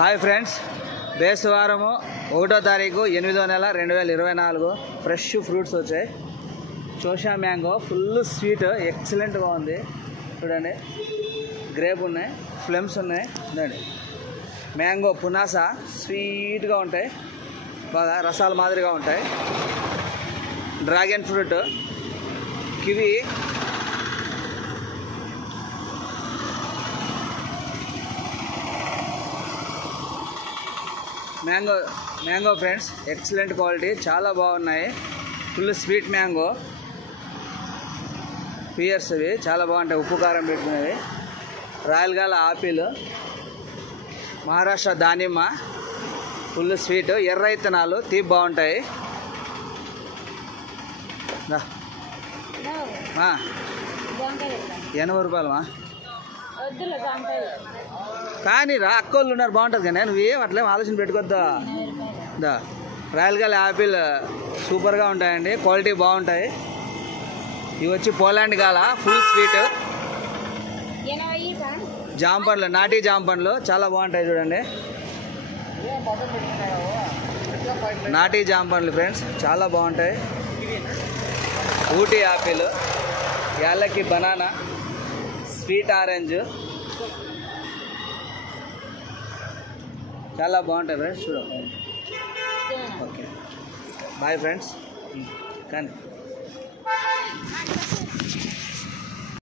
Hi friends, బేస్తవారము 1వ తారీఖు 8వ నెల 2024 ఫ్రెష్ ఫ్రూట్స్ వచ్చాయి. చోషా మ్యాంగో ఫుల్ స్వీట్, ఎక్సలెంట్గా ఉంది. చూడండి, గ్రేప్ ఉన్నాయి, ఫ్లెమ్స్ ఉన్నాయి. చూడండి, మ్యాంగో పునాసా స్వీట్గా ఉంటాయి, బాగా రసాల మాదిరిగా ఉంటాయి. Dragon fruit, kiwi, mango friends excellent quality, చాలా బాగున్నాయి. ఫుల్ స్వీట్ మ్యాంగో పియర్స్, ఇవి చాలా బాగుంటాయి, ఉప్పు కారం పెట్టుకునేవి. రాయలగాల ఆపిల్, మహారాష్ట్ర దానిమ్మ ఫుల్ స్వీట్, ఎర్ర ఇత్తనాలు తీపి బాగుంటాయి. 80 రూపాయలమా? కానీ రా, అక్కోళ్ళు ఉన్నారు, బాగుంటుంది. కానీ నువ్వేం అట్లేం ఆలోచన పెట్టుకోద్దా. రాయలగాల యాపిల్ సూపర్గా ఉంటాయండి, క్వాలిటీ బాగుంటాయి. ఇవి వచ్చి పోలాండ్ గాల ఫుల్ స్వీట్. జామ పండ్లు, నాటి జామ పండ్లు చాలా బాగుంటాయి. చూడండి, నాటి జామ పండ్లు ఫ్రెండ్స్ చాలా బాగుంటాయి. ఊటీ యాపిల్, యాలకి బనానా, స్వీట్ ఆరెంజ్ చాలా బాగుంటాయి ఫ్రెండ్స్. చూడండి, ఓకే బాయ్ ఫ్రెండ్స్. కానీ